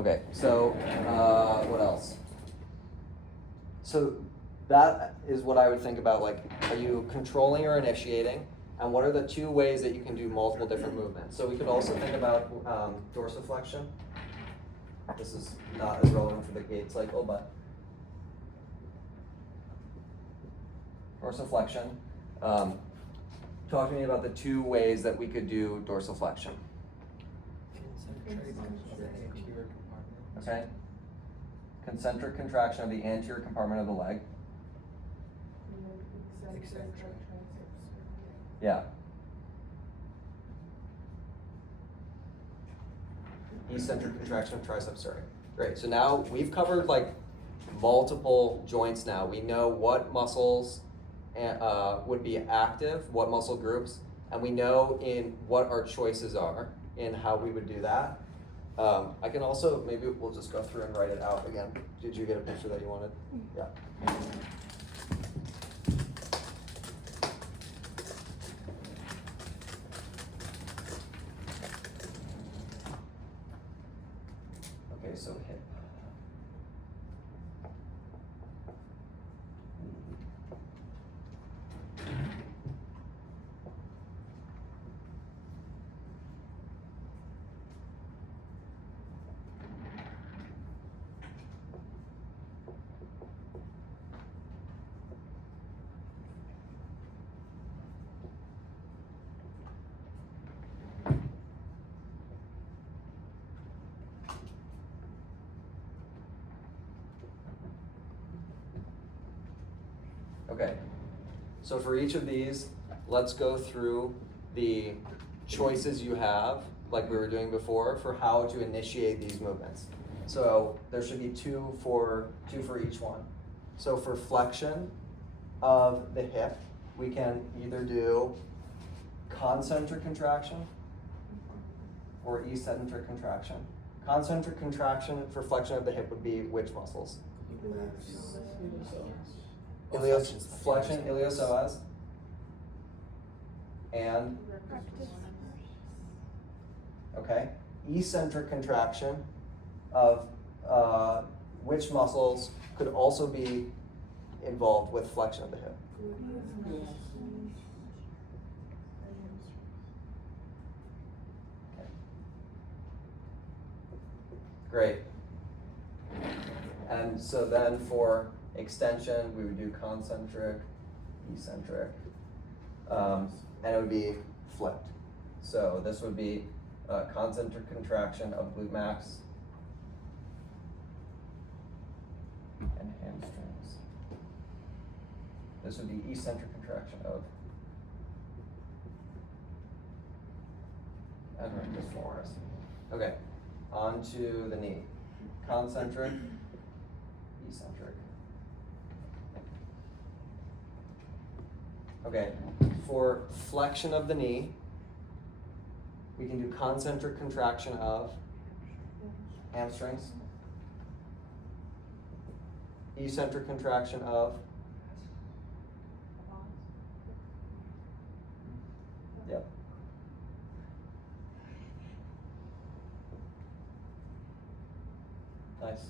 Okay, so what else? So that is what I would think about, like, are you controlling or initiating? And what are the two ways that you can do multiple different movements? So we could also think about dorsiflexion. This is not as relevant for the gait cycle, but dorsiflexion. Talk to me about the two ways that we could do dorsiflexion. Okay. Concentric contraction of the anterior compartment of the leg. Yeah. Eccentric contraction of triceps surae. Great. So now we've covered like multiple joints now. We know what muscles would be active, what muscle groups, and we know in what our choices are in how we would do that. I can also, maybe we'll just go through and write it out again. Did you get a picture that you wanted? Yeah. Okay, so hip. Okay, so for each of these, let's go through the choices you have, like we were doing before, for how to initiate these movements. So there should be two for each one. So for flexion of the hip, we can either do concentric contraction or eccentric contraction. Concentric contraction for flexion of the hip would be which muscles? Flexion, iliopsoas, and okay, eccentric contraction of which muscles could also be involved with flexion of the hip? Okay. Great. And so then for extension, we would do concentric, eccentric, and it would be flipped. So this would be concentric contraction of glute max and hamstrings. This would be eccentric contraction of adductor femoris. Okay, on to the knee. Concentric, eccentric. Okay, for flexion of the knee, we can do concentric contraction of hamstrings, eccentric contraction of, yep. Nice.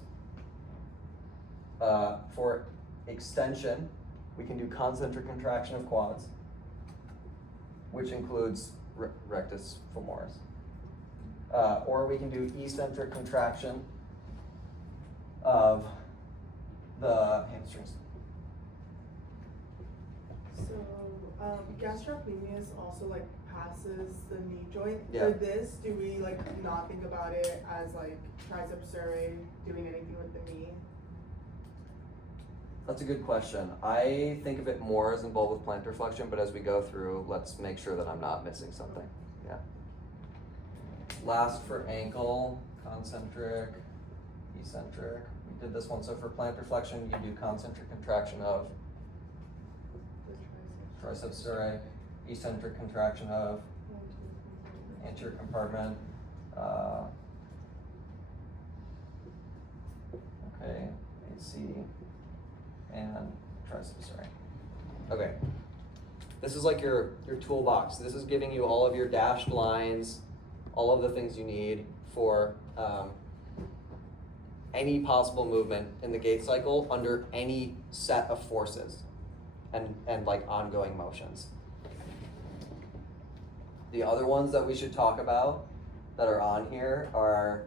For extension, we can do concentric contraction of quads, which includes rectus femoris. Or we can do eccentric contraction of the hamstrings. So gastrocnemius also like passes the knee joint. Yeah. For this, do we like not think about it as like triceps surae doing anything with the knee? That's a good question. I think of it more as involved with plantar flexion, but as we go through, let's make sure that I'm not missing something. Yeah. Last for ankle, concentric, eccentric. We did this one. So for plantar flexion, you do concentric contraction of triceps surae, eccentric contraction of anterior compartment. Okay, AC. And triceps surae. Okay. This is like your toolbox. This is giving you all of your dashed lines, all of the things you need for any possible movement in the gait cycle under any set of forces and like ongoing motions. The other ones that we should talk about that are on here are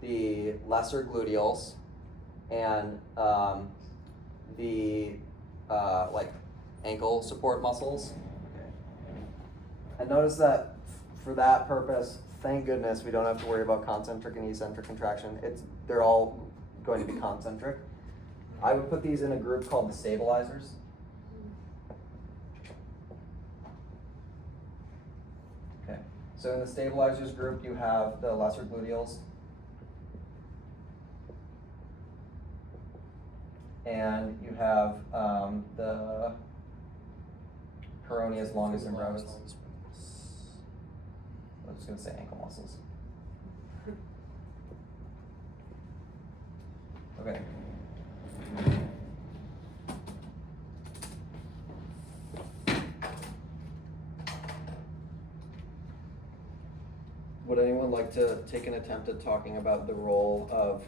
the lesser gluteals and the like ankle support muscles. And notice that for that purpose, thank goodness we don't have to worry about concentric and eccentric contraction. They're all going to be concentric. I would put these in a group called the stabilizers. Okay, so in the stabilizers group, you have the lesser gluteals and you have the peroneus longus and brevis. I was just going to say ankle muscles. Okay. Would anyone like to take an attempt at talking about the role of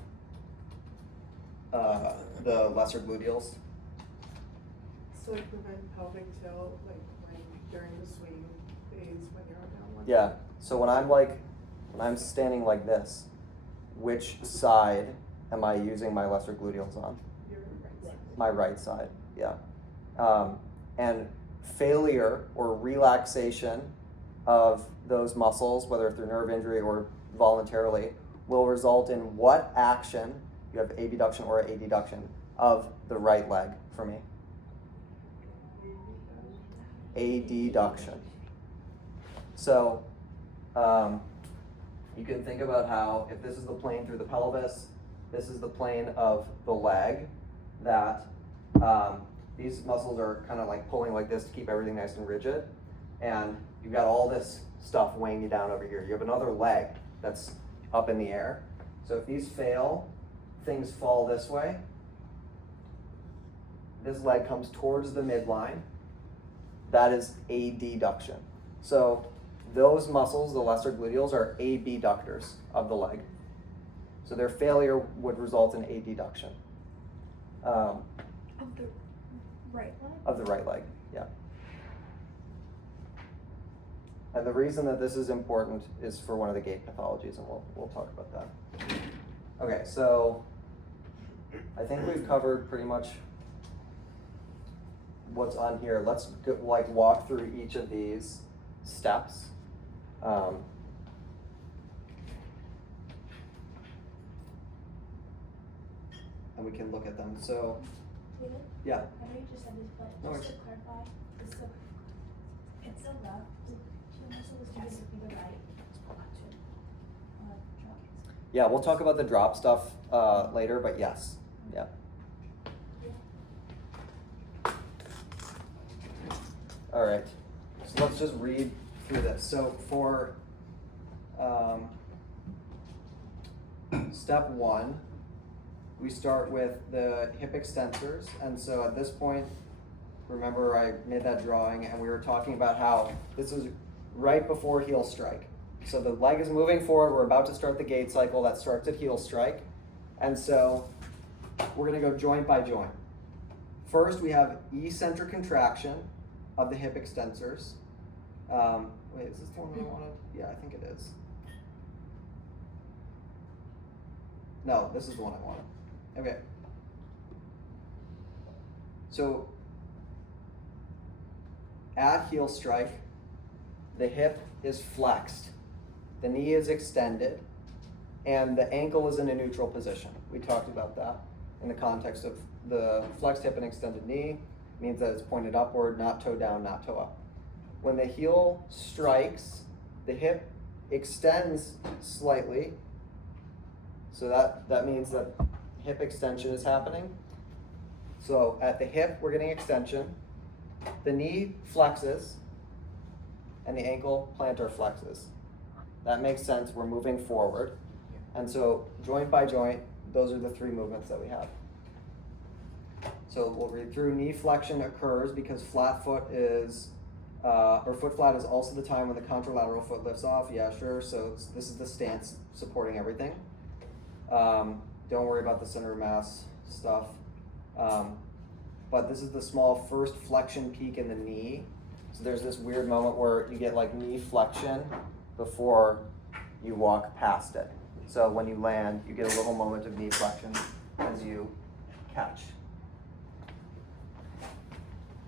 the lesser gluteals? So like prevent pelvic tilt, like when during the swing phase when you're on down one. Yeah. So when I'm standing like this, which side am I using my lesser gluteals on? Your right side. My right side, yeah. And failure or relaxation of those muscles, whether through nerve injury or voluntarily, will result in what action? You have abduction or adduction of the right leg for me. Adduction. So you can think about how if this is the plane through the pelvis, this is the plane of the leg, that these muscles are kind of like pulling like this to keep everything nice and rigid, and you've got all this stuff weighing you down over here. You have another leg that's up in the air. So if these fail, things fall this way. This leg comes towards the midline. That is adduction. So those muscles, the lesser gluteals, are abductors of the leg. So their failure would result in adduction. Of the right leg? Of the right leg, yeah. And the reason that this is important is for one of the gait pathologies, and we'll talk about that. Okay, so I think we've covered pretty much what's on here. Let's walk through each of these steps. And we can look at them. So, David? yeah. I know you just said this, but No just worries. to clarify, it's the left, so this has to be the right. Drop. Yeah, we'll talk about the drop stuff later, but yes, yeah. All right, so let's just read through this. So for step 1, we start with the hip extensors. And so at this point, remember I made that drawing and we were talking about how this is right before heel strike. So the leg is moving forward, we're about to start the gait cycle that starts at heel strike. And so we're gonna go joint by joint. First, we have eccentric contraction of the hip extensors. Wait, is this the one I wanted? Yeah, I think it is. No, this is the one I wanted. Okay. So at heel strike, the hip is flexed, the knee is extended, and the ankle is in a neutral position. We talked about that in the context of the flexed hip and extended knee. It means that it's pointed upward, not toe down, not toe up. When the heel strikes, the hip extends slightly. So that means that hip extension is happening. So at the hip, we're getting extension. The knee flexes, and the ankle plantar flexes. That makes sense, we're moving forward. And so joint by joint, those are the 3 movements that we have. So we'll read through. Knee flexion occurs because flat foot is, or foot flat is also the time when the contralateral foot lifts off. Yeah, sure. So this is the stance supporting everything. Don't worry about the center of mass stuff. But this is the small first flexion peak in the knee. So there's this weird moment where you get like knee flexion before you walk past it. So when you land, you get a little moment of knee flexion as you catch.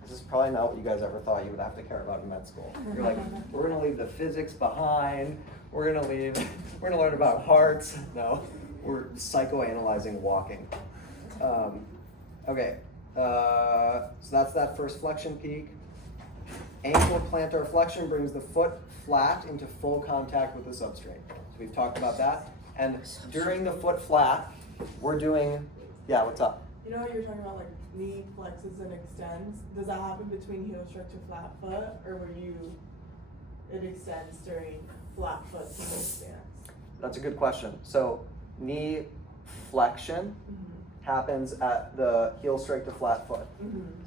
This is probably not what you guys ever thought you would have to care about in med school. You're like, we're gonna leave the physics behind. We're gonna learn about hearts. No, we're psychoanalyzing walking. Okay, so that's that first flexion peak. Ankle plantar flexion brings the foot flat into full contact with the substrate. So we've talked about that. And during the foot flat, we're doing, yeah, what's up? You know what you're talking about, like knee flexes and extends? Does that happen between heel strike to flat foot, or it extends during flat foot to mid stance? That's a good question. So knee flexion happens at the heel strike to flat foot.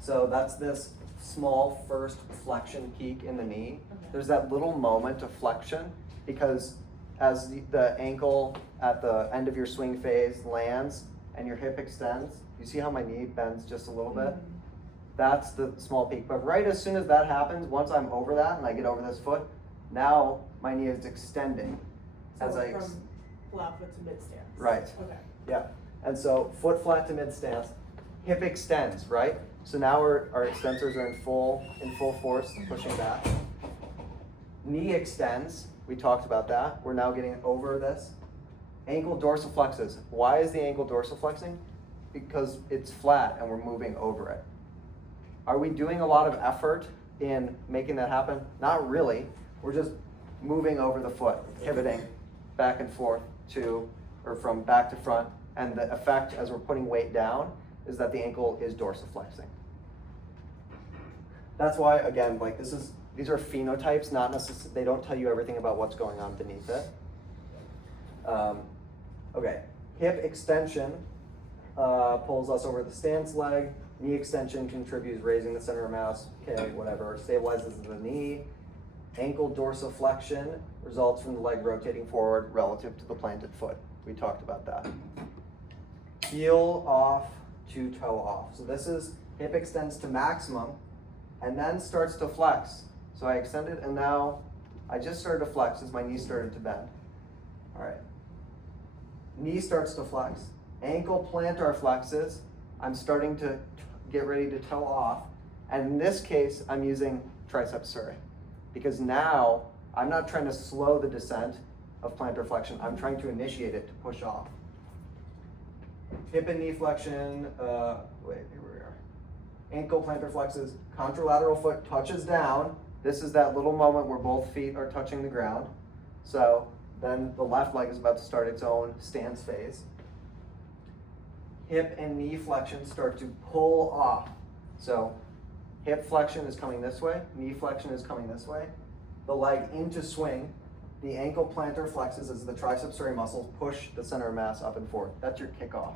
So that's this small first flexion peak in the knee. Okay. There's that little moment of flexion because as the ankle at the end of your swing phase lands and your hip extends, you see how my knee bends just a little bit? That's the small peak. But right as soon as that happens, once I'm over that and I get over this foot, now my knee is extending. So as I from flat foot to mid stance. Right. Okay. Yeah. And so foot flat to mid stance, hip extends, right? So now our extensors are in full force, pushing back. Knee extends, we talked about that. We're now getting over this. Ankle dorsiflexes. Why is the ankle dorsiflexing? Because it's flat and we're moving over it. Are we doing a lot of effort in making that happen? Not really. We're just moving over the foot, pivoting back and forth or from back to front. And the effect as we're putting weight down is that the ankle is dorsiflexing. That's why, again, like these are phenotypes, not necessarily, they don't tell you everything about what's going on beneath it. Okay, hip extension pulls us over the stance leg. Knee extension contributes raising the center of mass, okay, whatever, stabilizes the knee. Ankle dorsiflexion results from the leg rotating forward relative to the planted foot. We talked about that. Heel off to toe off. So this is hip extends to maximum and then starts to flex. So I extended and now I just started to flex as my knee started to bend. All right. Knee starts to flex. Ankle plantar flexes. I'm starting to get ready to toe off. And in this case, I'm using triceps surae because now I'm not trying to slow the descent of plantar flexion. I'm trying to initiate it to push off. Hip and knee flexion, here we are. Ankle plantar flexes, contralateral foot touches down. This is that little moment where both feet are touching the ground. So then the left leg is about to start its own stance phase. Hip and knee flexion start to pull off. So hip flexion is coming this way, knee flexion is coming this way. The leg into swing. The ankle plantar flexes as the triceps surae muscles push the center of mass up and forth. That's your kickoff.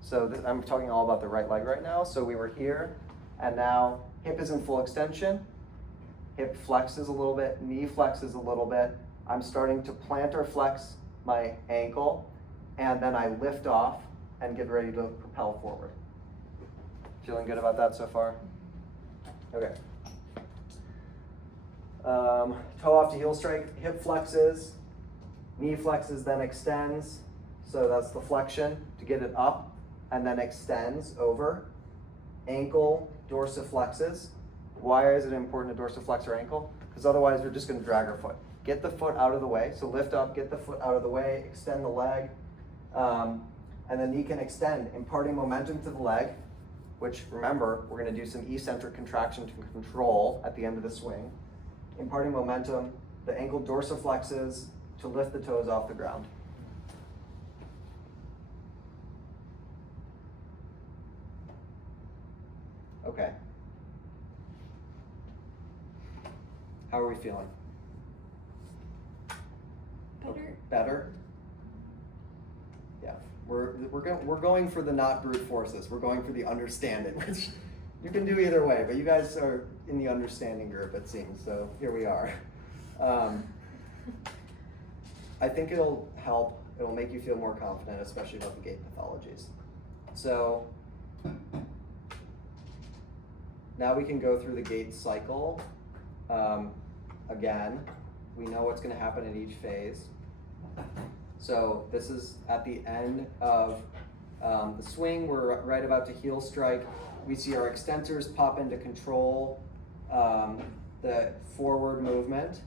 So I'm talking all about the right leg right now. So we were here, and now hip is in full extension. Hip flexes a little bit, knee flexes a little bit. I'm starting to plantar flex my ankle, and then I lift off and get ready to propel forward. Feeling good about that so far? Okay. Toe off to heel strike, hip flexes, knee flexes, then extends. So that's the flexion to get it up and then extends over. Ankle dorsiflexes. Why is it important to dorsiflex our ankle? Because otherwise we're just going to drag our foot. Get the foot out of the way. So lift up, get the foot out of the way, extend the leg. And the knee can extend, imparting momentum to the leg, which remember, we're going to do some eccentric contraction to control at the end of the swing. Imparting momentum, the ankle dorsiflexes to lift the toes off the ground. Okay. How are we feeling? Better. Better? Yeah. We're going for the not brute forces. We're going for the understanding, which you can do either way, but you guys are in the understanding group, it seems, so here we are. I think it'll help It'll make you feel more confident, especially about the gait pathologies. So now we can go through the gait cycle. Again, we know what's going to happen at each phase. So this is at the end of the swing. We're right about to heel strike. We see our extensors pop into control the forward movement,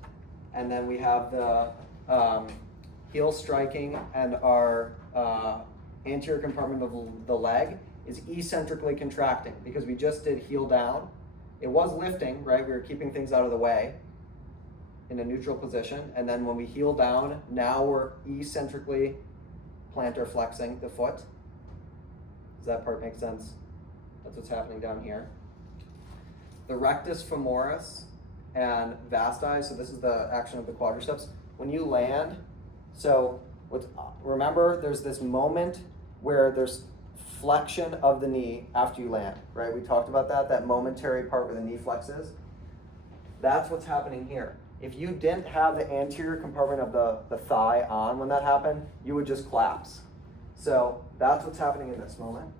and then we have the heel striking, and our anterior compartment of the leg is eccentrically contracting because we just did heel down. It was lifting, right? We were keeping things out of the way in a neutral position, and then when we heel down, now we're eccentrically plantar flexing the foot. Does that part make sense? That's what's happening down here. The rectus femoris and vasti, so this is the action of the quadriceps. When you land, so remember there's this moment where there's flexion of the knee after you land, right? We talked about that momentary part where the knee flexes. That's what's happening here. If you didn't have the anterior compartment of the thigh on when that happened, you would just collapse. So that's what's happening in this moment.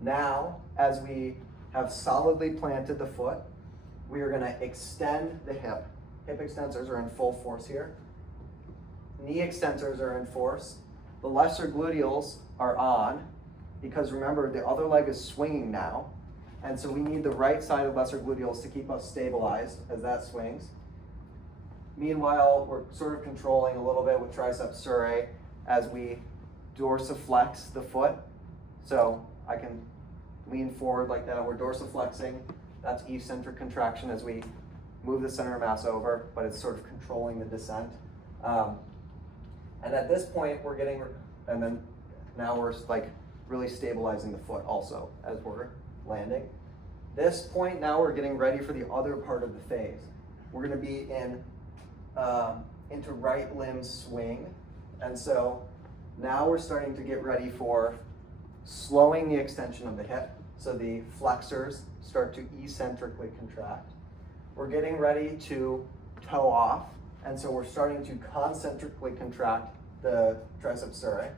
Now, as we have solidly planted the foot, we are going to extend the hip. Hip extensors are in full force here. Knee extensors are in force. The lesser gluteals are on because remember, the other leg is swinging now. And so we need the right side of lesser gluteals to keep us stabilized as that swings. Meanwhile, we're sort of controlling a little bit with triceps surae as we dorsiflex the foot. So I can lean forward like that. We're dorsiflexing. That's eccentric contraction as we move the center of mass over, but it's sort of controlling the descent. And at this point, we're getting, and then now we're like really stabilizing the foot also as we're landing. This point now we're getting ready for the other part of the phase. We're going to be into right limb swing, and so now we're starting to get ready for slowing the extension of the hip, so the flexors start to eccentrically contract. We're getting ready to toe off, and so we're starting to concentrically contract the triceps surae.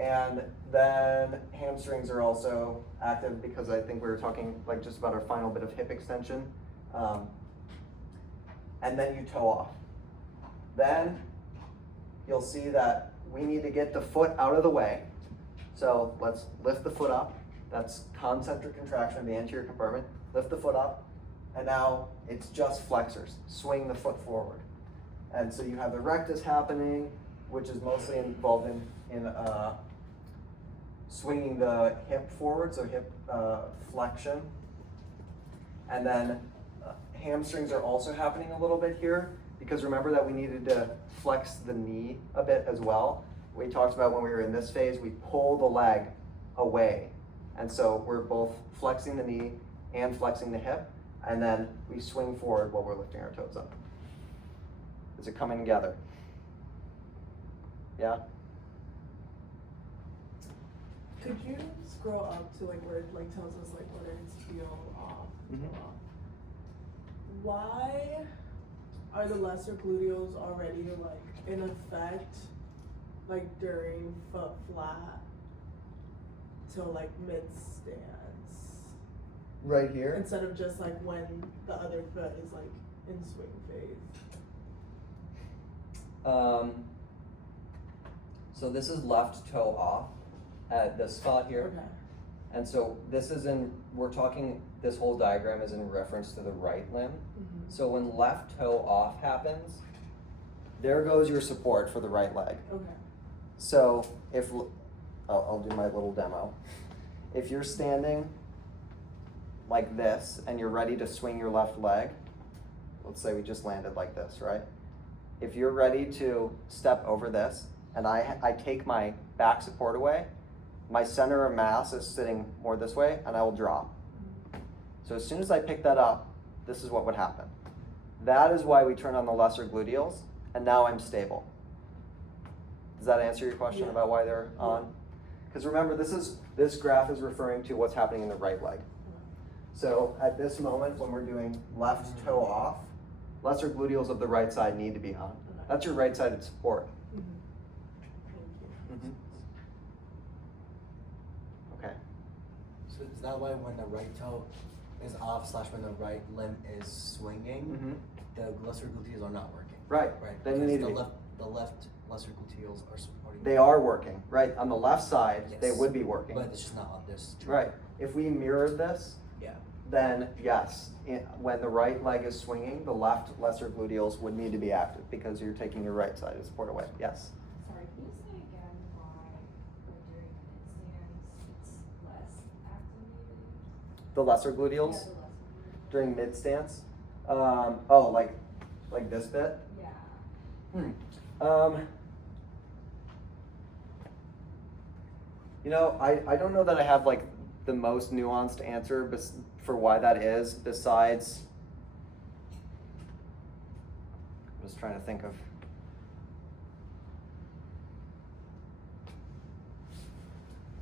And then hamstrings are also active because I think we were talking like just about our final bit of hip extension. And then you toe off. Then you'll see that we need to get the foot out of the way. So let's lift the foot up. That's concentric contraction of the anterior compartment. Lift the foot up, and now it's just flexors. Swing the foot forward. And so you have the rectus happening, which is mostly involved in swinging the hip forward, so hip flexion. And then hamstrings are also happening a little bit here, because remember that we needed to flex the knee a bit as well. We talked about when we were in this phase, we pull the leg away. And so we're both flexing the knee and flexing the hip, and then we swing forward while we're lifting our toes up. Is it coming together? Yeah? Could you scroll up to like where it like tells us like whether it's heel off, Mhm. off? Why are the lesser gluteals already like in effect like during foot flat till like mid stance? Right here? Instead of just like when the other foot is like in swing phase. So this is left toe off at this spot here. Okay. And so this is we're talking, this whole diagram is in reference to the right limb. Mm-hmm. So when left toe off happens, there goes your support for the right leg. Okay. So if, I'll do my little demo. If you're standing like this and you're ready to swing your left leg, let's say we just landed like this, right? If you're ready to step over this and I take my back support away, my center of mass is sitting more this way and I will drop. So as soon as I pick that up, this is what would happen. That is why we turn on the lesser gluteals, and now I'm stable. Does that answer your question about why they're on? Because remember, this graph is referring to what's happening in the right leg. So at this moment, when we're doing left toe off, lesser gluteals of the right side need to be on. That's your right-sided support. Thank So is that why when the right toe is off / when the right limb is swinging, the lesser gluteals are not working? Right. Right. Then they Because need to be. the left lesser gluteals are supporting. They are working, right? On the left side, they Yes. would be working. But it's just not on this. Right. If we mirrored this, Yeah. then yes, when the right leg is swinging, the left lesser gluteals would need to be active because you're taking your right side to support away. Yes. Sorry, can you say again why during mid-stance it's less activated? The lesser Yeah, gluteals the less. during mid stance. Oh, like this bit. Yeah. You know, I don't know that I have like the most nuanced answer for why that is, besides, I'm just trying to think of.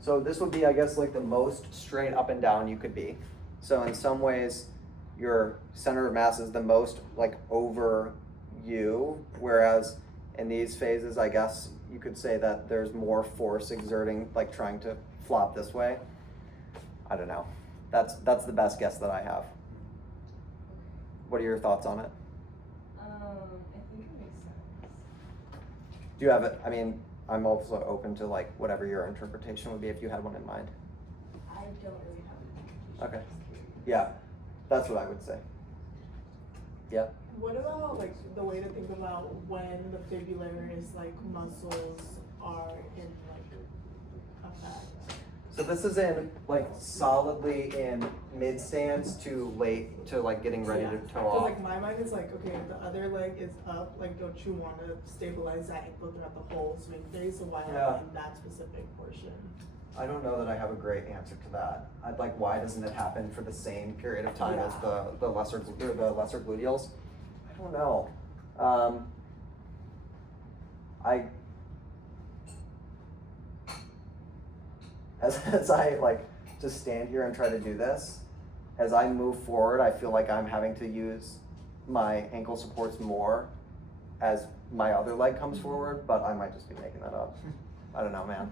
So this would be, I guess, like the most straight up and down you could be. So in some ways, your center of mass is the most like over you, whereas in these phases, I guess you could say that there's more force exerting, like trying to flop this way. I don't know. That's the best guess that I have. What are your thoughts on it? I think it makes sense. Do you have it? I mean, I'm also open to like whatever your interpretation would be if you had one in mind. I don't really have an Okay. Yeah, that's what I would say. Yeah. What about like the way to think about when the fibularis like muscles are in like effect? So this is in like solidly in mid stance to late to like getting ready to toe Cause off. like my mind is like, okay, if the other leg is up, like don't you want to stabilize that ankle throughout the whole swing phase? So why Yeah. not in that specific portion? I don't know that I have a great answer to that. I'd like, why doesn't it happen for the same period of time as the lesser gluteals? I don't know. As I like just stand here and try to do this, as I move forward, I feel like I'm having to use my ankle supports more as my other leg comes forward, but I might just be making that up. I don't know, man.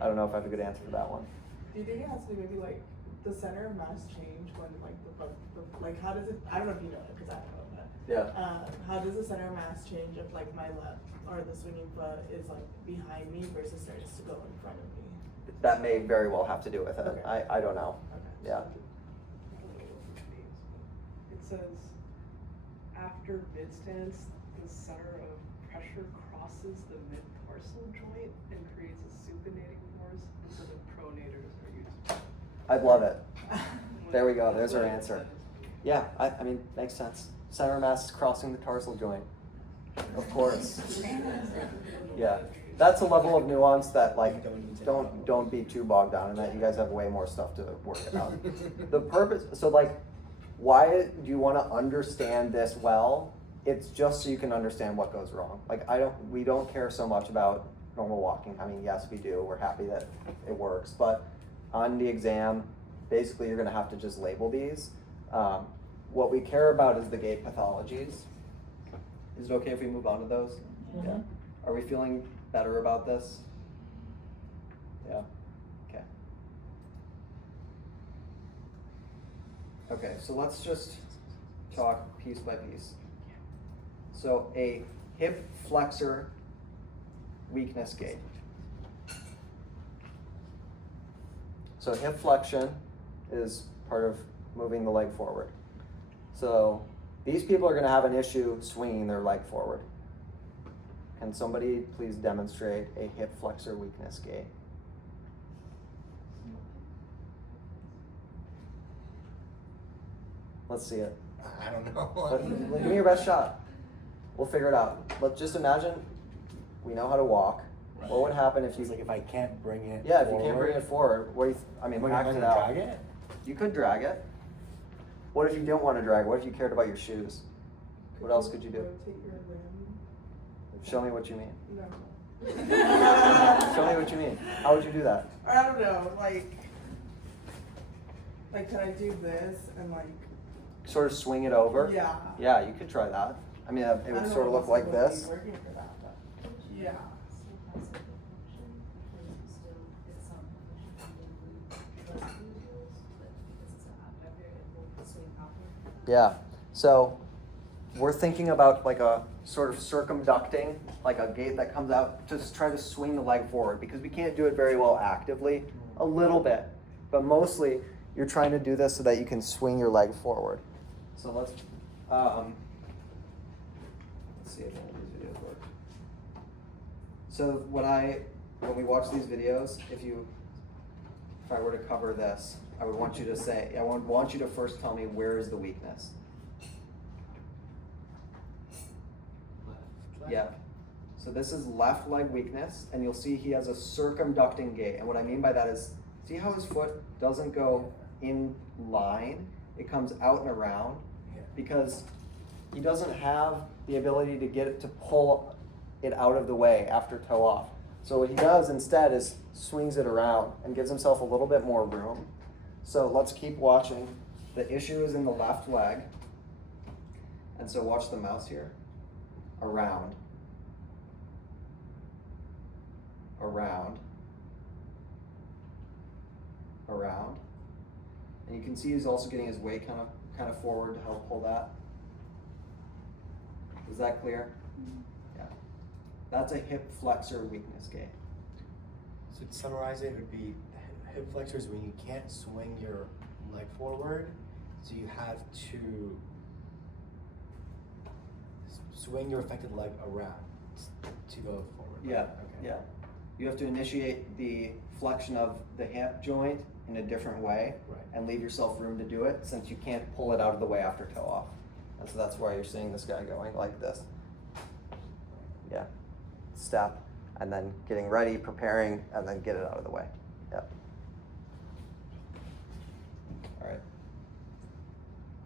I don't know if I have a good answer for that one. Do you think it has to be maybe like the center of mass change when like the like how does it? I don't know if you know it because I don't know that. Yeah. How does the center of mass change if like my left or the swinging foot is like behind me versus starts to go in front of me? That may very well have to do with it. Okay. I don't know. Okay. Yeah. It says, after mid-stance, the center of pressure crosses the mid-tarsal joint and creates a supinating force, and so the pronators are used. I'd love it. There we go. There's our answer. Yeah, I mean, makes sense. Center of mass is crossing the tarsal joint. Of course. Yeah. That's a level of nuance that like don't be too bogged down in that. You guys have way more stuff to worry about. The purpose, so like, why do you want to understand this well? It's just so you can understand what goes wrong. Like we don't care so much about normal walking. I mean, yes, we do. We're happy that it works, but on the exam, basically you're gonna have to just label these. What we care about is the gait pathologies. Is it okay if we move on to those? Mhm. Yeah. Are we feeling better about this? Yeah. Okay. Okay, so let's just talk piece by piece. So a hip flexor weakness gait. So hip flexion is part of moving the leg forward. So these people are going to have an issue swinging their leg forward. Can somebody please demonstrate a hip flexor weakness gait? Let's see it. I don't know. Give me your best shot. We'll figure it out. Let's just imagine we know how to walk. What would happen if you? It's like if I can't bring it. Yeah, if you can't bring it forward, what do you? I mean, Am I act gonna it out. drag it? You could drag it. What if you don't want to drag? What if you cared about your shoes? What else could you do? Rotate your limb. Show me what you mean. No. Show me what you mean. How would you do that? I don't know, like can I do this and like? Sort of swing it over? Yeah. Yeah, you could try that. I mean, it would sort of look like this. Working for that, but yeah. Yeah. So we're thinking about like a sort of circumducting, like a gait that comes out to just try to swing the leg forward, because we can't do it very well actively. A little bit, but mostly you're trying to do this so that you can swing your leg forward. So let's see if any of these videos work. So when we watch these videos, if I were to cover this, I would want you to say, I would want you to first tell me where is the weakness. Yeah. So this is left leg weakness, and you'll see he has a circumducting gait. And what I mean by that is, see how his foot doesn't go in line? It comes out and around because he doesn't have the ability to get it to pull it out of the way after toe off. So what he does instead is swings it around and gives himself a little bit more room. So let's keep watching. The issue is in the left leg. And so watch the mouse here. Around. Around. Around. And you can see he's also getting his weight kind of forward to help pull that. Is that clear? Yeah. That's a hip flexor weakness gait. So to summarize it, it would be hip flexors when you can't swing your leg forward, so you have to swing your affected leg around to go forward. Yeah, Okay. yeah. You have to initiate the flexion of the hip joint in a different way, Right. and leave yourself room to do it, since you can't pull it out of the way after toe off. And so that's why you're seeing this guy going like this. Yeah. Step, and then getting ready, preparing, and then get it out of the way. Yep. All right.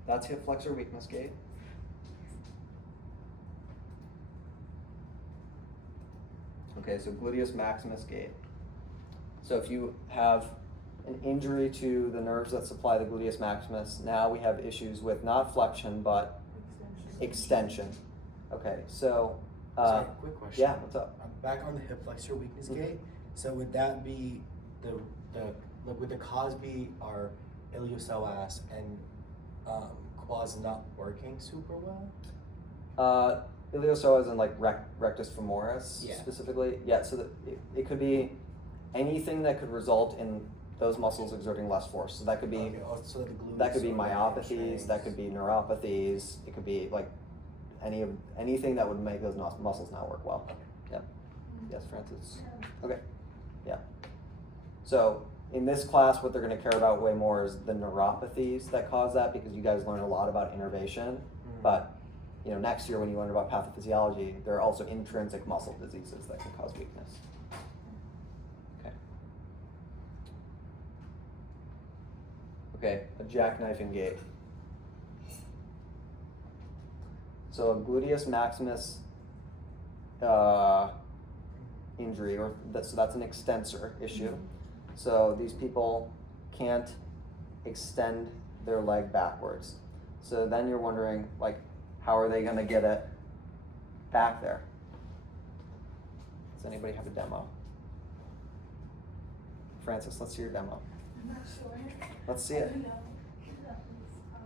That's hip flexor weakness gait. Okay, so gluteus maximus gait. So if you have an injury to the nerves that supply the gluteus maximus, now we have issues with not flexion, but extension. Okay, so Sorry, quick question. yeah, what's up? I'm back on the hip flexor weakness Mhm. gait. So would that be would the cause be our iliopsoas and quads not working super well? Iliopsoas and like rectus femoris Yeah. specifically. Yeah, so that it could be anything that could result in those muscles exerting less force. So that could be Okay, so the glutes that could be or the myopathies, hamstrings. that could be neuropathies, it could be like anything that would make those muscles not work well. Yeah. Yes, Francis. Okay. Yeah. So in this class, what they're going to care about way more is the neuropathies that cause that, because you guys learn a lot about innervation. But next year when you learn about pathophysiology, there are also intrinsic muscle diseases that can cause weakness. Okay. Okay, a jackknifing gait. So a gluteus maximus injury, so that's an extensor issue. So these people can't extend their leg backwards. So then you're wondering, like, how are they going to get it back there? Does anybody have a demo? Francis, let's see your demo. I'm not sure. Let's see it. I don't know.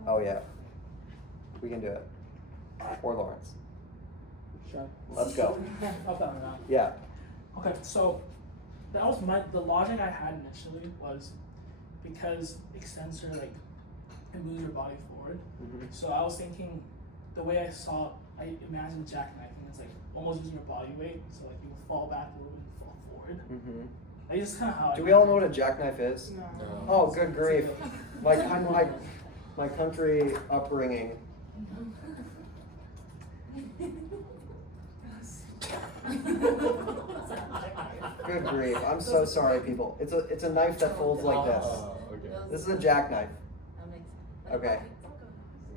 Oh yeah, we can do it. Or Lawrence. Sure. Let's go. I'll found it out. Yeah. Okay, so that was the logic I had initially was because extensor it moves your body forward. Mm-hmm. So I was thinking the way I imagined jackknifing is like almost using your body weight, so like you fall back a little bit and fall forward. Mm-hmm. Like this is kind of how. Do we all know what a jackknife is? No. No. Oh, good grief! My country upbringing. Good grief! I'm so sorry, people. It's a knife that folds like this. Okay. This is a jackknife. That makes sense. Okay.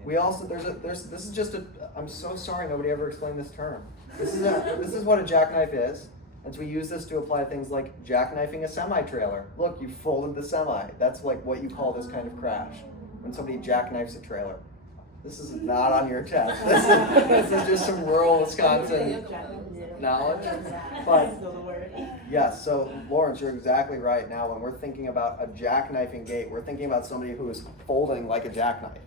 We also this is just a. I'm so sorry nobody ever explained this term. This is what a jackknife is, and so we use this to apply things like jackknifing a semi-trailer. Look, you folded the semi. That's like what you call this kind of crash when somebody jackknifes a trailer. This is not on your test. This is just some rural Wisconsin knowledge. But yes, so Lawrence, you're exactly right. Now, when we're thinking about a jackknifing gait, we're thinking about somebody who is folding like a jackknife.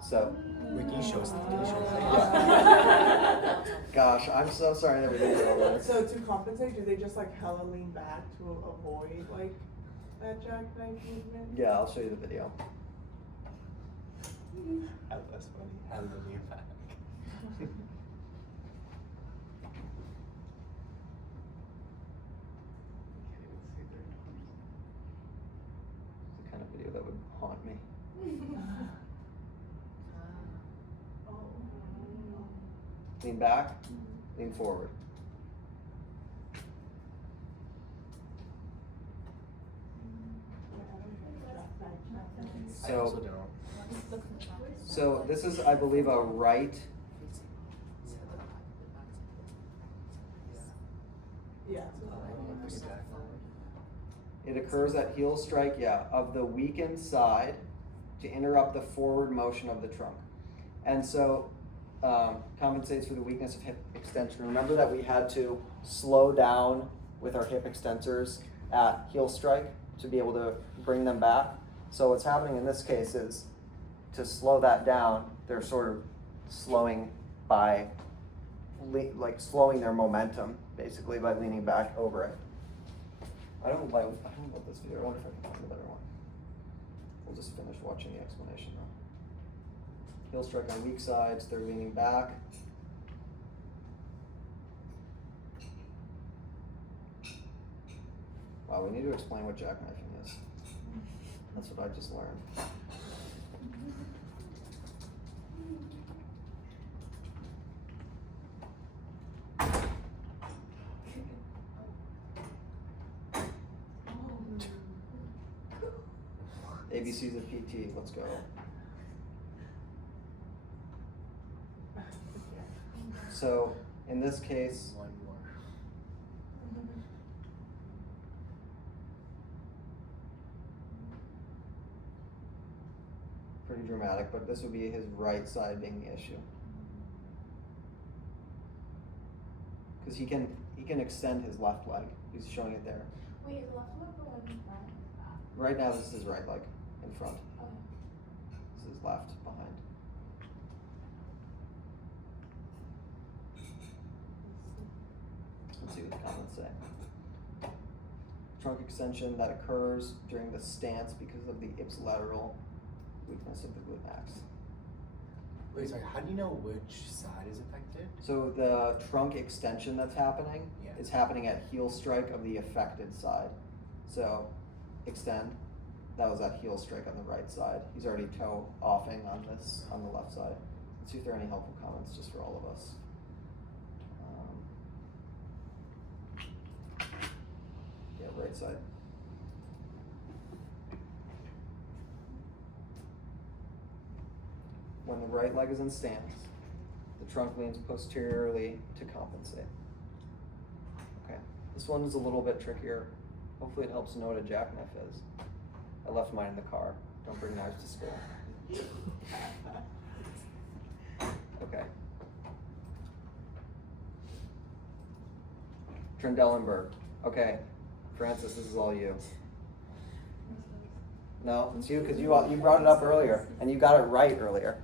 So, Wait, can you show us? Can you show us? Yeah. Gosh, I'm so sorry that we didn't go over this. So to compensate, do they just like hella lean back to avoid like that jackknife movement? Yeah, I'll show you the video. That's funny. How did they lean back? Can't even see their numbers. It's the kind of video that would haunt me. Lean back, lean forward. I also So, don't. so this is, I believe, a right. Yeah. Like a jackknife. It occurs at heel strike, yeah, of the weakened side to interrupt the forward motion of the trunk. And so compensates for the weakness of hip extension. Remember that we had to slow down with our hip extensors at heel strike to be able to bring them back. So what's happening in this case is to slow that down, they're sort of slowing by, like slowing their momentum basically by leaning back over it. I don't love this video. I wonder if I can find a better one. We'll just finish watching the explanation though. Heel strike on weak sides, they're leaning back. Wow, we need to explain what jackknifing is. That's what I just learned. ABCs of PT, let's go. So, in this case, One more. pretty dramatic, but this would be his right side being the issue. Because he can extend his left leg. He's showing it there. Wait, is the left leg or like in front? Right now, this is his right leg in front. Okay. This is left behind. Let's see what the comments say. Trunk extension that occurs during the stance because of the ipsilateral weakness of the glute-max. Wait, sorry. How do you know which side is affected? So the trunk extension that's happening Yeah. is happening at heel strike of the affected side. So extend, that was at heel strike on the right side. He's already toe offing on this, on the left side. Let's see if there are any helpful comments just for all of us. Yeah, right side. When the right leg is in stance, the trunk leans posteriorly to compensate. Okay, this one is a little bit trickier. Hopefully it helps know what a jackknife is. I left mine in the car. Don't bring knives to school. Okay. Trendelenburg. Okay, Francis, this is all you. No, it's you because you brought it up earlier and you got it right earlier.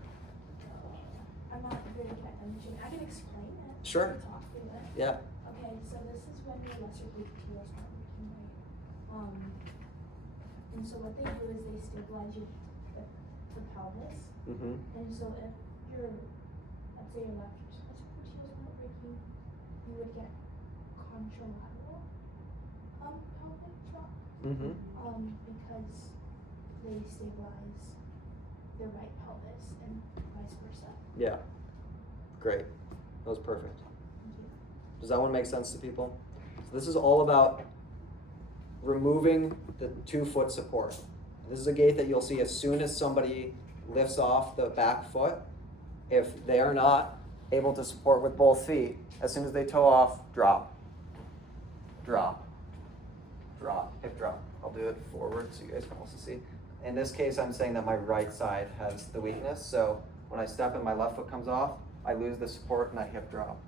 I'm not good at attention. I can explain it. Sure. Talk through it. Yeah. Okay, so this is when your lesser gluteals start working, right? And so what they do is they stabilize the pelvis. Mm-hmm. And so if your, let's say your left lesser gluteals not working, you would get contralateral pelvic drop. Mm-hmm. Because they stabilize the right pelvis and vice versa. Yeah. Great. That was perfect. Thank you. Does that one make sense to people? So this is all about removing the 2-foot support. This is a gait that you'll see as soon as somebody lifts off the back foot. If they are not able to support with both feet, as soon as they toe off, drop. Drop. Drop. Hip drop. I'll do it forward so you guys can also see. In this case, I'm saying that my right side has the weakness, so when I step and my left foot comes off, I lose the support and I hip drop.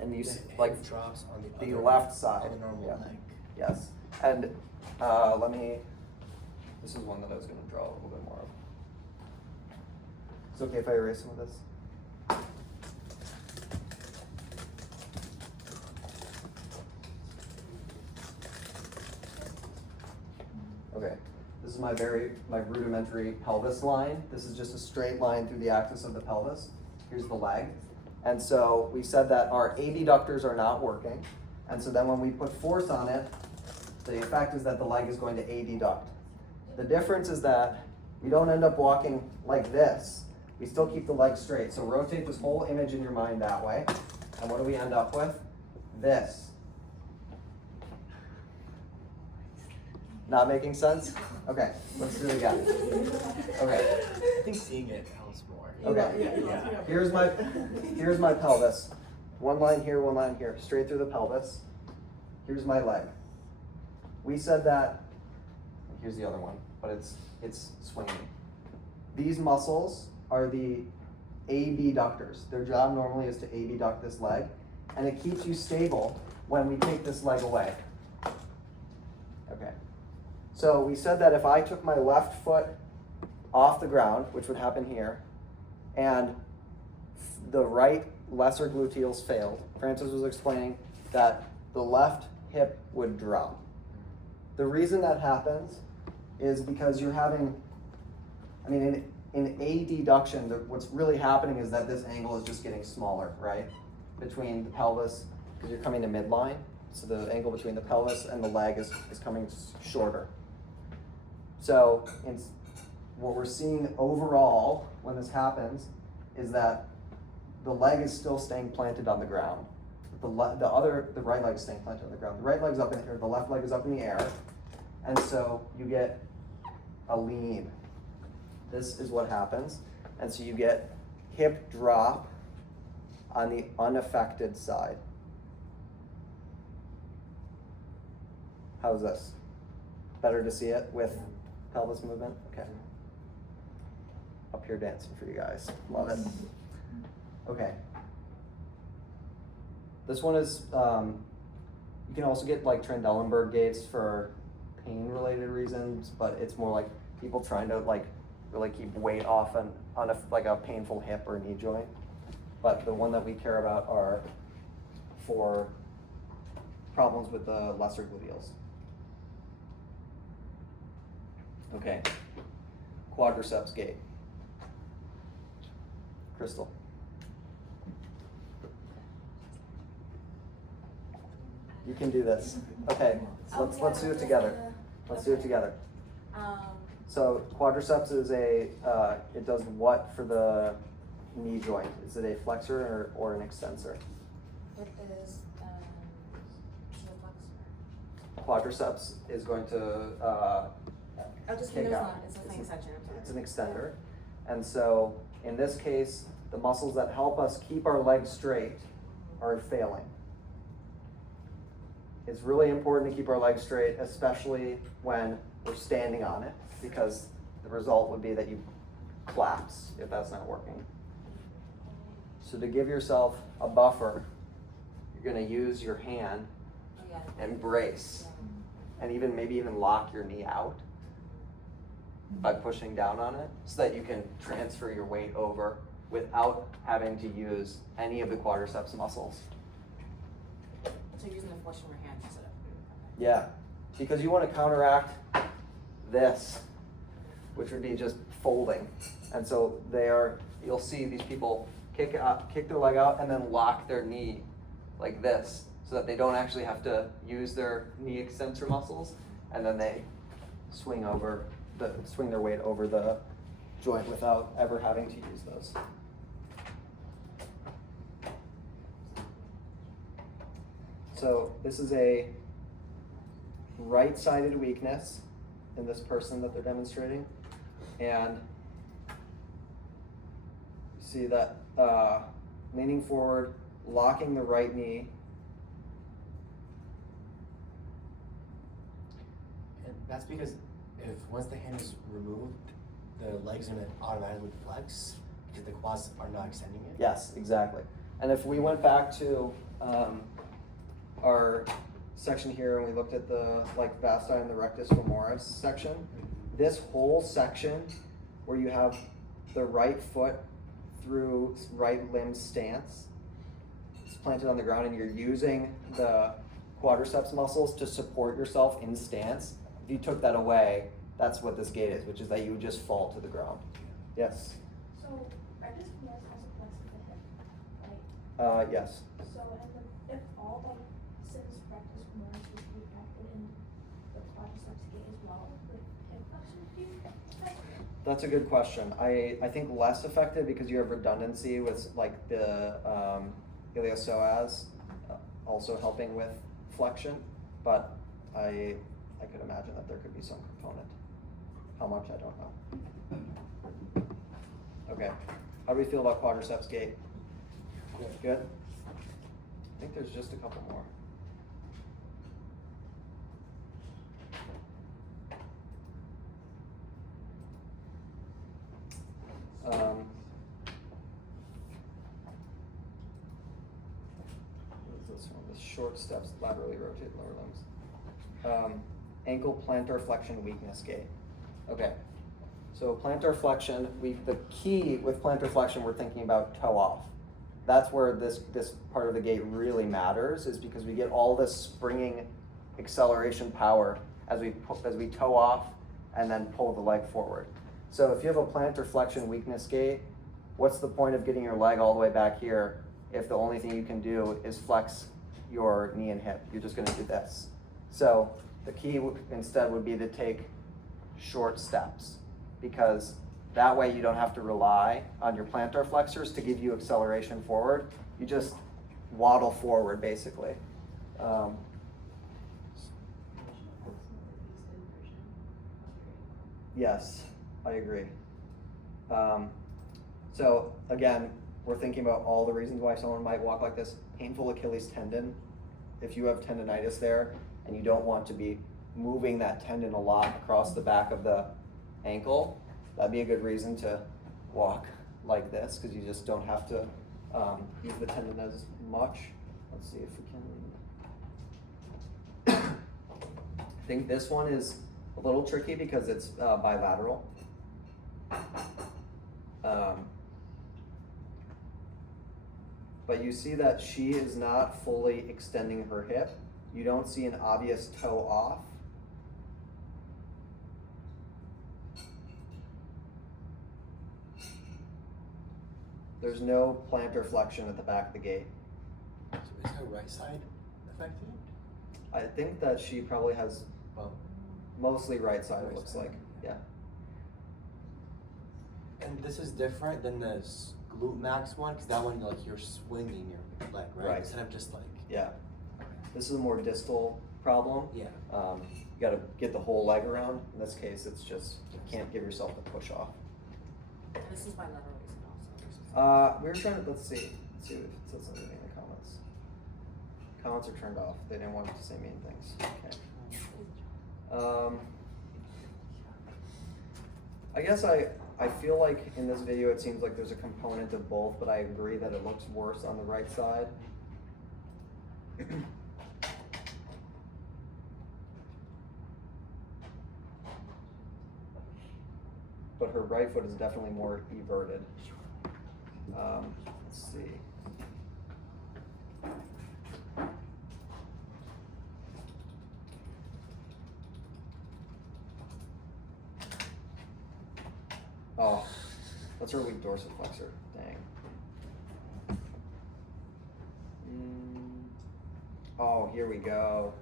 And you The see, hip like drops on the other left side. on the normal Yeah. leg. Yes, and this is one that I was gonna draw a little bit more of. It's okay if I erase some of this. Okay, this is my rudimentary pelvis line. This is just a straight line through the axis of the pelvis. Here's the leg. And so we said that our abductors are not working. And so then when we put force on it, the effect is that the leg is going to adduct. The difference is that we don't end up walking like this. We still keep the leg straight. So rotate this whole image in your mind that way. And what do we end up with? This. Not making sense? Okay, let's do it again. Okay. I think seeing it helps more. Okay. Yeah. Here's my pelvis. One line here, straight through the pelvis. Here's my leg. We said that, here's the other one, but it's swinging. These muscles are the abductors. Their job normally is to abduct this leg, and it keeps you stable when we take this leg away. Okay. So we said that if I took my left foot off the ground, which would happen here, and the right lesser gluteals failed, Francis was explaining that the left hip would drop. The reason that happens is because you're having, in adduction, what's really happening is that this angle is just getting smaller, right? Between the pelvis, because you're coming to midline, so the angle between the pelvis and the leg is coming shorter. So what we're seeing overall when this happens is that the leg is still staying planted on the ground. The right leg is staying planted on the ground. The right leg's up in the air, the left leg is up in the air, and so you get a lean. This is what happens, and so you get hip drop on the unaffected side. How's this? Better to see it with pelvis movement? Okay. Up here dancing for you guys. Love it. Okay. This one is, you can also get like Trendelenburg gaits for pain-related reasons, but it's more like people trying to like really keep weight off on a painful hip or knee joint. But the one that we care about are for problems with the lesser gluteals. Okay, quadriceps gait. Crystal. You can do this. Okay, so let's do it together. Let's do it together. So quadriceps is it does what for the knee joint? Is it a flexor or an extensor? It is the flexor. Quadriceps is going to Just kick out. It's a thing extension. I'm sorry. It's an extender. And so in this case, the muscles that help us keep our legs straight are failing. It's really important to keep our legs straight, especially when we're standing on it, because the result would be that you collapse if that's not working. So to give yourself a buffer, you're going to use your hand and brace, and maybe even lock your knee out by pushing down on it, so that you can transfer your weight over without having to use any of the quadriceps muscles. So you're using the flesh in your hands instead of. Yeah, because you want to counteract this, which would be just folding. And so you'll see these people kick their leg out and then lock their knee like this, so that they don't actually have to use their knee extensor muscles, and then they swing their weight over the joint without ever having to use those. So this is a right-sided weakness in this person that they're demonstrating, and you see that leaning forward, locking the right knee. And that's because once the hand is removed, the leg's gonna automatically flex because the quads are not extending it. Yes, exactly. And if we went back to our section here and we looked at the vasti and the rectus femoris section, this whole section where you have the right foot through right limb stance. It's planted on the ground and you're using the quadriceps muscles to support yourself in stance. If you took that away, that's what this gait is, which is that you would just fall to the ground. Yes? So are this femurs also flexing the hip, right? Yes. So if all like since practice femurs is reflected in the quadriceps gait as well, would hip flexion be affected? That's a good question. I think less effective because you have redundancy with like the iliopsoas also helping with flexion, but I could imagine that there could be some component. How much, I don't know. Okay, how do we feel about quadriceps gait? Good? I think there's just a couple more. What is this one? The short steps, laterally rotate lower limbs. Ankle plantar flexion weakness gait. Okay, so plantar flexion, the key with plantar flexion, we're thinking about toe off. That's where this part of the gait really matters, is because we get all this springing acceleration power as we toe off and then pull the leg forward. So if you have a plantar flexion weakness gait, what's the point of getting your leg all the way back here if the only thing you can do is flex your knee and hip? You're just gonna do this. So the key instead would be to take short steps, because that way you don't have to rely on your plantar flexors to give you acceleration forward. You just waddle forward basically. Yes, I agree. So again, we're thinking about all the reasons why someone might walk like this. Painful Achilles tendon. If you have tendonitis there and you don't want to be moving that tendon a lot across the back of the ankle, that'd be a good reason to walk like this, because you just don't have to use the tendon as much. Let's see if we can. I think this one is a little tricky because it's bilateral. But you see that she is not fully extending her hip. You don't see an obvious toe off. There's no plantar flexion at the back of the gait. So is her right side affected? I think that she probably has Well, mostly right side, it Right looks side. like. Yeah. and this is different than the glute max one, because that one you're swinging your leg, right? Right. Instead of just like. Yeah. This is a more distal problem. Yeah. You gotta get the whole leg around. In this case, it's just, you can't give yourself the push off. This is bilateral, isn't it also? We were trying to, let's see if it says anything in the comments. Comments are turned off. They didn't want to say mean things. Okay. I guess I feel like in this video it seems like there's a component of both, but I agree that it looks worse on the right side. But her right foot is definitely more everted. Let's see. Oh, that's her weak dorsiflexor. Dang. Oh, here we go.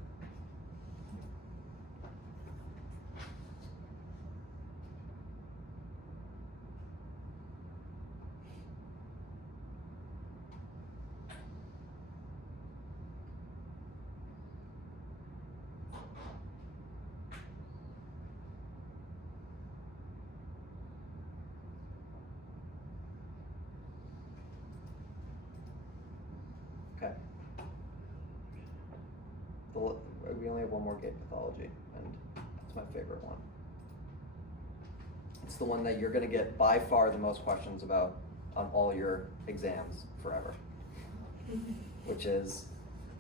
Okay. We only have one more gait pathology, and it's my favorite one. It's the one that you're gonna get by far the most questions about on all your exams forever, which is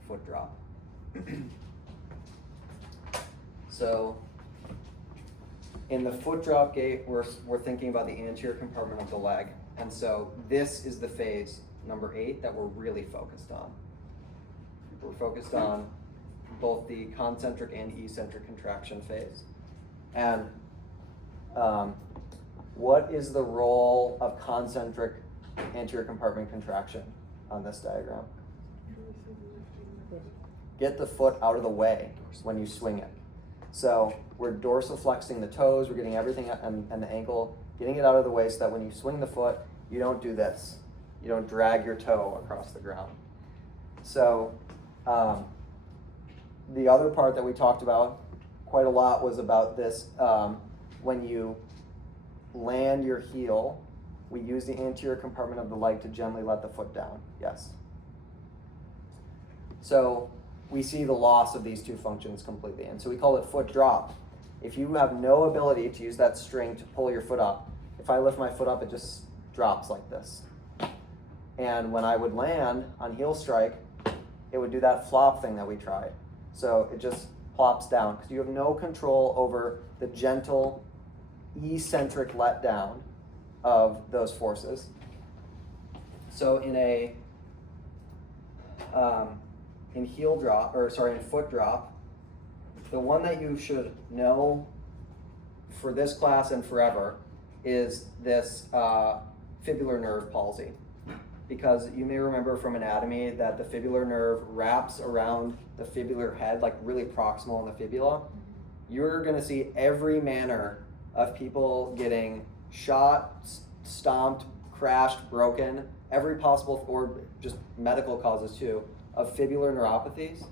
foot drop. So, in the foot drop gait, we're thinking about the anterior compartment of the leg. And so this is the phase, number 8, that we're really focused on. We're focused on both the concentric and eccentric contraction phase. And what is the role of concentric anterior compartment contraction on this diagram? Get the foot out of the way when you swing it. So we're dorsiflexing the toes, we're getting everything and the ankle, getting it out of the way so that when you swing the foot, you don't do this. You don't drag your toe across the ground. So the other part that we talked about quite a lot was about this. When you land your heel, we use the anterior compartment of the leg to gently let the foot down. Yes? So we see the loss of these two functions completely. And so we call it foot drop. If you have no ability to use that string to pull your foot up, if I lift my foot up, it just drops like this. And when I would land on heel strike, it would do that flop thing that we tried. So it just plops down because you have no control over the gentle eccentric letdown of those forces. So in heel drop, in foot drop, the one that you should know for this class and forever is this fibular nerve palsy. Because you may remember from anatomy that the fibular nerve wraps around the fibular head, like really proximal in the fibula. You're gonna see every manner of people getting shot, stomped, crashed, broken, every possible, or just medical causes too, of fibular neuropathies,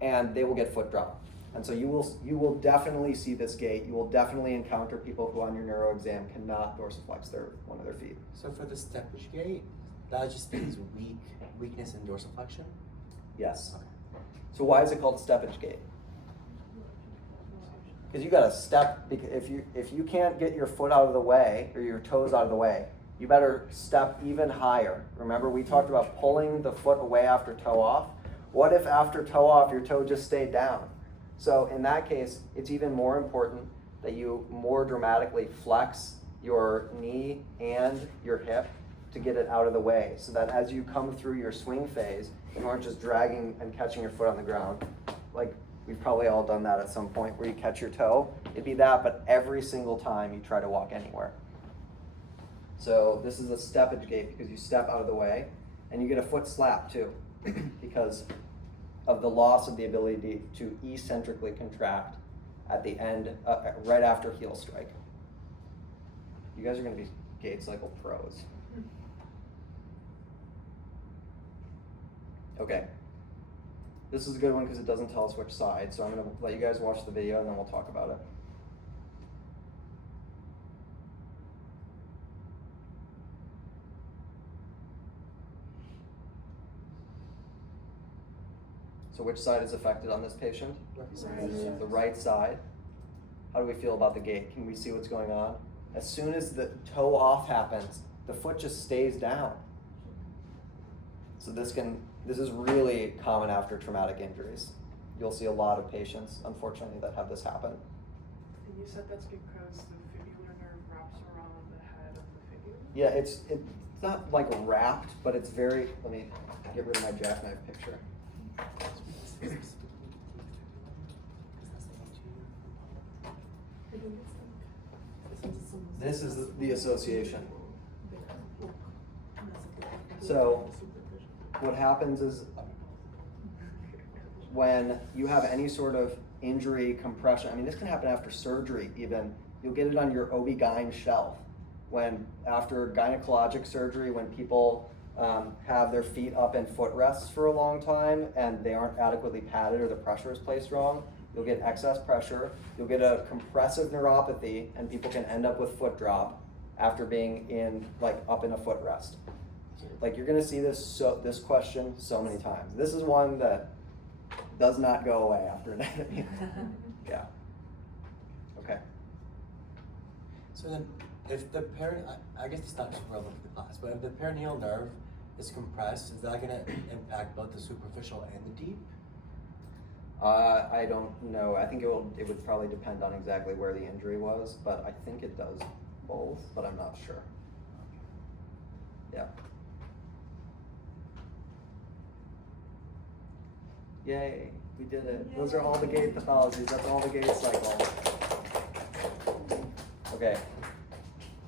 and they will get foot drop. And so you will definitely see this gait. You will definitely encounter people who on your neuro exam cannot dorsiflex one of their feet. So for the steppage gait, that just means weakness in dorsiflexion? Yes. Okay. So why is it called steppage gait? Because you gotta step, because if you can't get your foot out of the way, or your toes out of the way, you better step even higher. Remember we talked about pulling the foot away after toe off? What if after toe off your toe just stayed down? So in that case, it's even more important that you more dramatically flex your knee and your hip to get it out of the way, so that as you come through your swing phase, you aren't just dragging and catching your foot on the ground. Like we've probably all done that at some point where you catch your toe. It'd be that, but every single time you try to walk anywhere. So this is a steppage gait because you step out of the way, and you get a foot slap too, because of the loss of the ability to eccentrically contract at the end, right after heel strike. You guys are gonna be gait cycle pros. Okay, this is a good one because it doesn't tell us which side, so I'm gonna let you guys watch the video and then we'll talk about it. So which side is affected on this patient? Right. The right side. How do we feel about the gait? Can we see what's going on? As soon as the toe off happens, the foot just stays down. So this is really common after traumatic injuries. You'll see a lot of patients, unfortunately, that have this happen. And you said that's because the fibular nerve wraps around the head of the fibula? Yeah, it's not like wrapped, but it's very, let me get rid of my jackknife picture. This is the association. So what happens is when you have any sort of injury, compression, I mean, this can happen after surgery even. You'll get it on your OB-GYN shelf. When after gynecologic surgery, when people have their feet up in footrests for a long time and they aren't adequately padded or the pressure is placed wrong, you'll get excess pressure, you'll get a compressive neuropathy, and people can end up with foot drop after being up in a footrest. Like you're gonna see this question so many times. This is one that does not go away after anatomy. Yeah. Okay. So then, if the I guess it's not relevant to the class, but if the perineal nerve is compressed, is that gonna impact both the superficial and the deep? I don't know. I think it would probably depend on exactly where the injury was, but I think it does both, but I'm not sure. Yeah. Yay, we did it. Those are all the gait pathologies. That's all the gait cycle. Okay.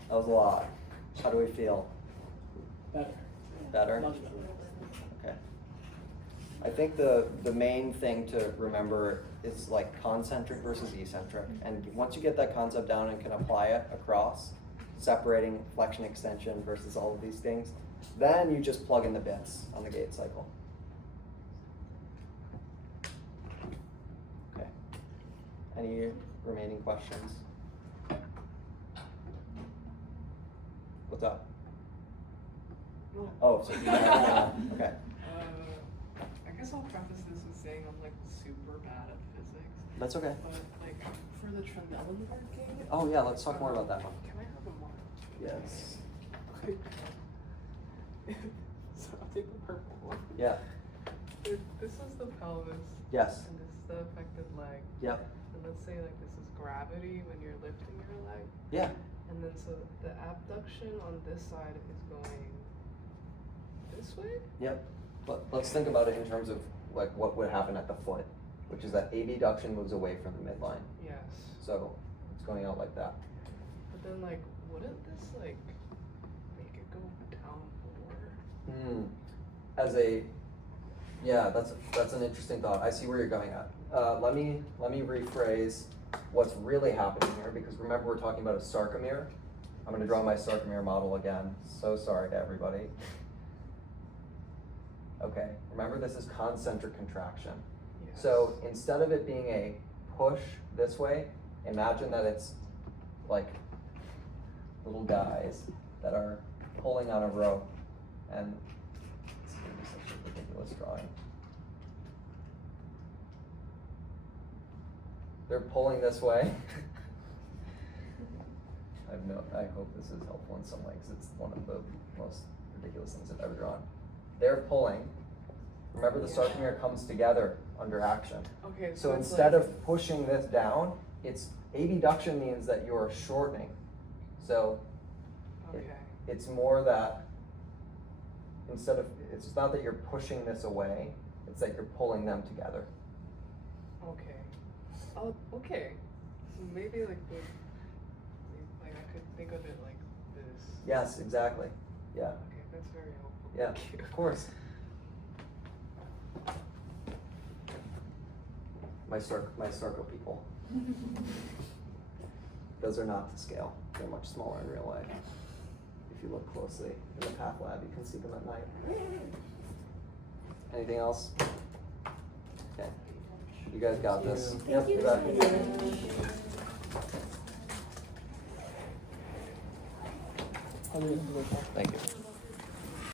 That was a lot. How do we feel? Better. Better? Much better. Okay. I think the main thing to remember is like concentric versus eccentric. And once you get that concept down and can apply it across, separating flexion extension versus all of these things, then you just plug in the bits on the gait cycle. Okay. Any remaining questions? What's up? Oh, so okay. I guess I'll preface this with saying I'm like super bad at physics. That's okay. But like for the Trendelenburg game. Oh yeah, let's talk more about that one. Can I have a mark? Yes. So I'll take the purple one. Yeah. This is the pelvis. Yes. And this is the affected leg. Yep. And let's say like this is gravity when you're lifting your leg. Yeah. And then so the abduction on this side is going this way? Yep. But let's think about it in terms of like what would happen at the foot, which is that abduction moves away from the midline. Yes. So it's going out like that. But then like wouldn't this like make it go down more? As a, yeah, that's an interesting thought. I see where you're going at. Let me rephrase what's really happening here, because remember we're talking about a sarcomere. I'm going to draw my sarcomere model again. So sorry to everybody. Okay, remember this is concentric contraction. Yes. So instead of it being a push this way, imagine that it's like little guys that are pulling on a rope, and it's gonna be such a ridiculous drawing. They're pulling this way. I hope this is helpful in some way, because it's one of the most ridiculous things I've ever drawn. They're pulling. Remember, the sarcomere comes together under action. Okay. So it's instead like, of pushing this down, it's abduction means that you're shortening. So okay. it's more that instead of, it's not that you're pushing this away, it's that you're pulling them together. Okay. Oh, okay. So maybe like the, like I could think of it like this. Yes, exactly. Yeah. Okay, that's very helpful. Yeah, Thank you. of course. My circle people. Those are not to scale. They're much smaller in real life. If you look closely in the path lab, you can see them at night. Anything else? Okay. You guys got this. Thank you. You bet. How do you- Thank you.